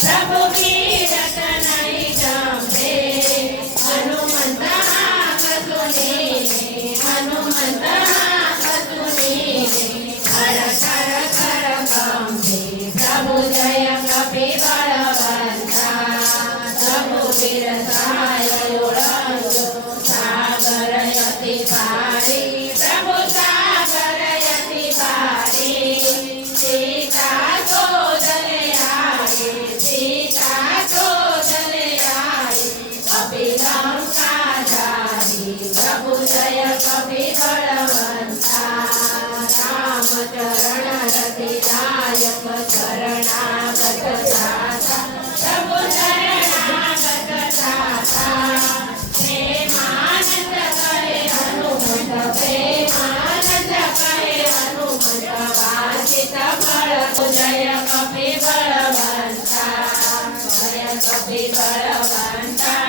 प्रभु कीरत नहीं जमे हनुमंत कसुनी हनुमंत कसुनी हर खर खर कंबे प्रभु जय कपि बलवंता प्रभु वीर सहाय सागर यति पारी प्रभु सागर यति पारी सीता शोधने आई सीता शोधने आई कपि लंकाधारी प्रभु जय कपि बलवंता राम चरण रति दायक शरणागत दाता प्रभु शरणागत दाता प्रेमानंद करे हनुमंत प्रेमानंद करे हनुमंत वांछित फल जय कपि बलवंता जय कपि बलवंता।